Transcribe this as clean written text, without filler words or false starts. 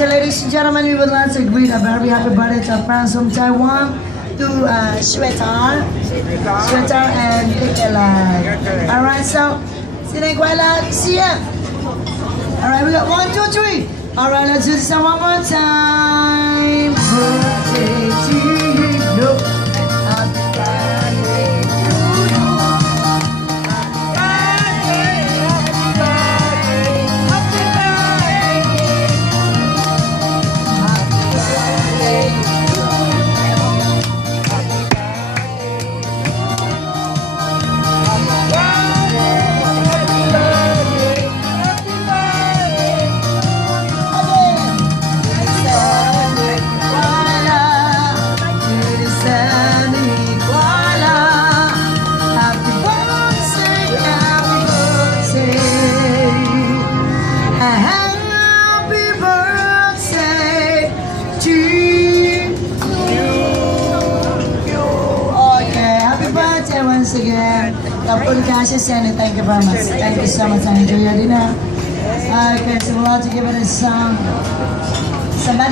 so ladies and gentlemen, we would like to greet a very happy birthday to our friends from Taiwan, to Shwethar and Kyikyilay. Alright, so, Kyikyilay. Alright, we got 1, 2, 3. Alright, let's do this one more time. Birthday to you. Happy birthday to you. Once again, Kapun Cassius, and thank you very much. Thank you so much. I enjoy your dinner. Okay, so we'll have to give it a song. Somebody